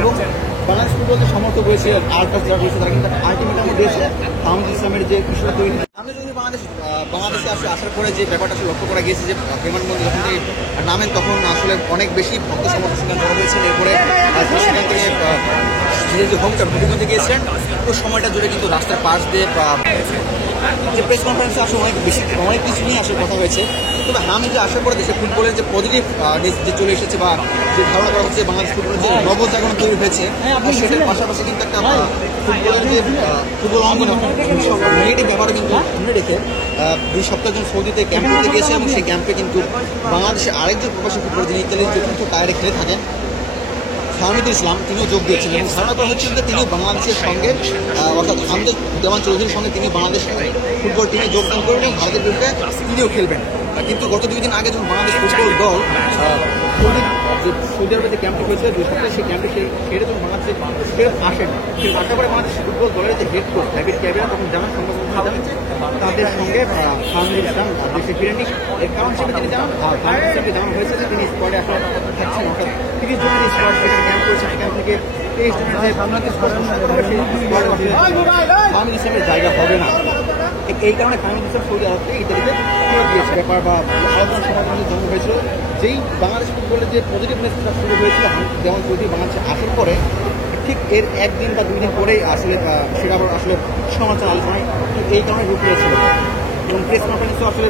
এবং বাংলাদেশ ফুটবলকে সমর্থক হয়েছে আলট্রাস যারা রয়েছে তারা কিন্তু আলটিমেটাম দিয়েছে আহমদ ইসলামের যে বিষয়টা তৈরি। আমরা যদি বাংলাদেশে আসার পরে যে ব্যাপারটা লক্ষ্য করা গিয়েছে যে বিমানবন্দর যখন থেকে নামেন তখন আসলে অনেক বেশি ভক্ত সমর্থক সেখানে জড়ো হয়েছেন। এরপরে সেখান থেকে নিজের যে হোমটা মুভিগঞ্জে গিয়েছিলেন পুরো সময়টা জুড়ে কিন্তু রাস্তার পাশ দিয়ে যে প্রেস কনফারেন্সে আসলে অনেক কিছু নিয়ে আসার কথা হয়েছে। তবে আমি যে আসার পরে দেশের ফুটবলের যে পজিটিভ যে চলে এসেছে বা যে ধারণা করা হচ্ছে বাংলাদেশ ফুটবলের যে নবজাগরণ তৈরি হয়েছে সেটার পাশাপাশি কিন্তু একটা ফুটবলের যে ফুটবল অঙ্গনে নেগেটিভ ব্যাপারে কিন্তু মনে রেখে 2 সপ্তাহ জন সৌদিতে ক্যাম্প করতে গিয়েছে এবং সেই ক্যাম্পে কিন্তু বাংলাদেশে আরেকজন প্রবাসী ফুটবল যিনি ইতালির চতুর্থ টায়ারে খেলে থাকেন হামিদুল ইসলাম তিনিও যোগ দিয়েছেন এবং ধারণা করা হচ্ছিল যে তিনিও বাংলাদেশের সঙ্গে অর্থাৎ হামদুল দেওয়ান চৌধুরীর সঙ্গে তিনি বাংলাদেশ ফুটবল টিমে যোগদান করবেন এবং ভারতের বিরুদ্ধে তিনিও খেলবেন। কিন্তু গত 2 দিন আগে যখন বাংলাদেশ ফুটবল দল সৌদি আরবে যে ক্যাম্পটি হয়েছিল 2 সপ্তাহে সেই ক্যাম্পে সেটা যখন বাংলাদেশে ফেরত আসেন সেই আসার পরে বাংলাদেশ ফুটবল দলের যে হেড কোচ ডেভিড ক্যাবিরা তখন জানান সংবাদ জানেন যে তাদের সঙ্গে হামিদুল ইসলাম দেশে ফিরেননি। এর কারণ হিসেবে তিনি জানান জানানো হয়েছে যে তিনি স্কোয়াডে আসলে থাকছেন অর্থাৎ 30 জনের স্কোয়াড সেখানে ক্যাম্প করেছেন সেখান থেকে 23 জনের যে বাংলাদেশ হামিদুল ইসলামের জায়গা হবে না। এই কারণে হামিদুল ইসলাম সৌদি আরব থেকে ইতালিতে ফেরত গিয়েছে ব্যাপার বা আলোচনা সমাধানের জন্য হয়েছিল। যেই বাংলাদেশ ফুটবলের যে পজিটিভ মেসেজটা শুরু হয়েছিল যেমন চৌধুরী বাংলাদেশে আসার পরে ঠিক এর 1 দিন বা 2 দিন পরেই আসলে সেটা আবার আসলে সমালোচনা আলোচনায় এই কারণে রূপ নিয়েছিল এবং প্রেস কনফারেন্সও আসলে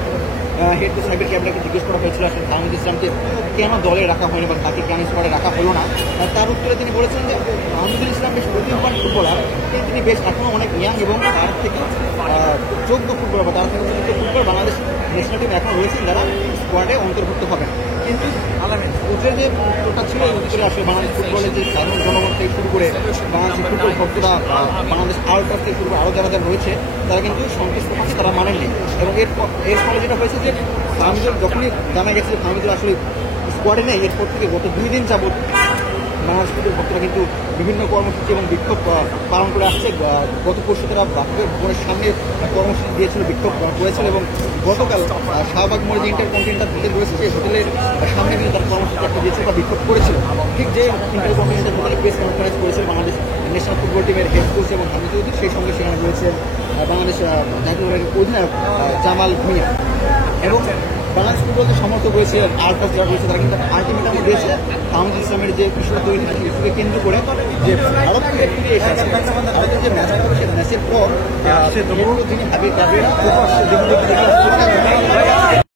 হেড কোচ সাইবের ক্যাবলাকে জিজ্ঞেস করা হয়েছিল আসলে হামিদুল ইসলামকে কেন দলে রাখা হয়নি বা তাকে কেন স্কোয়াডে রাখা হলো না। তার উত্তরে তিনি বলেছেন যে হামিদুল ইসলাম বেশ প্রতিভাবান ফুটবলার কিন্তু তিনি বেশ এখনও অনেক ইয়াং এবং তার থেকে যোগ্য ফুটবলার বা তার থেকে উপযুক্ত ফুটবল বাংলাদেশ ন্যাশনাল টিম এখন রয়েছেন যারা স্কোয়াডে অন্তর্ভুক্ত হবেন। কিন্তু কোচের যে উত্তরটা ছিল এই উত্তরে আসলে বাংলাদেশ ফুটবলের যে সাধারণ জনগণ থেকে শুরু করে বাংলাদেশের ফুটবল ভক্তরা বাংলাদেশ আলট্রাস থেকে শুরু করে আরও যারা রয়েছে তারা কিন্তু সন্তুষ্ট হচ্ছে, তারা মানেননি। এবং এর ফলে যেটা হয়েছে যে হামিদুল যখনই জানা গেছে যে হামিদুল আসলে স্কোয়াডে নেই এরপর থেকে গত 2 দিন যাবৎ বাংলাদেশ ফুটবল ভক্তরা কিন্তু বিভিন্ন কর্মসূচি এবং বিক্ষোভ পালন করে আসছে। গত পরশু তারা ভবনের সামনে কর্মসূচি দিয়েছিল, বিক্ষোভ করেছিল এবং গতকাল শাহবাগ মোড়ে যে ইন্টারকন্টিনেন্টাল হোটেল রয়েছে সেই হোটেলের সামনে কিন্তু তারা কর্মসূচি একটা দিয়েছিল বা বিক্ষোভ করেছিল। ঠিক যে ইন্টারকন্টিনেন্টাল হোটেলে প্রেস কনফারেন্স করেছিল বাংলাদেশ ন্যাশনাল ফুটবল টিমের হেড কোচ এবং হামিদ চৌধুরী, সেই সঙ্গে সেখানে রয়েছে বাংলাদেশ জাতীয় দলের অধিনায়ক জামাল ভুঁইয়া এবং বাংলাদেশ ফুটবলকে সমর্থক হয়েছে আলট্রাস যারা রয়েছে তারা কিন্তু আলটিমেটাম দিয়েছে আহমদ ইসলামের যে বিষয়টা তৈরি ইস্যুকে কেন্দ্র করে যে ভারত থেকে ফিরে এসেছে ভারতের যে ম্যাচটা হবে সেই ম্যাচের পর যিনি হাবিব কাবিরা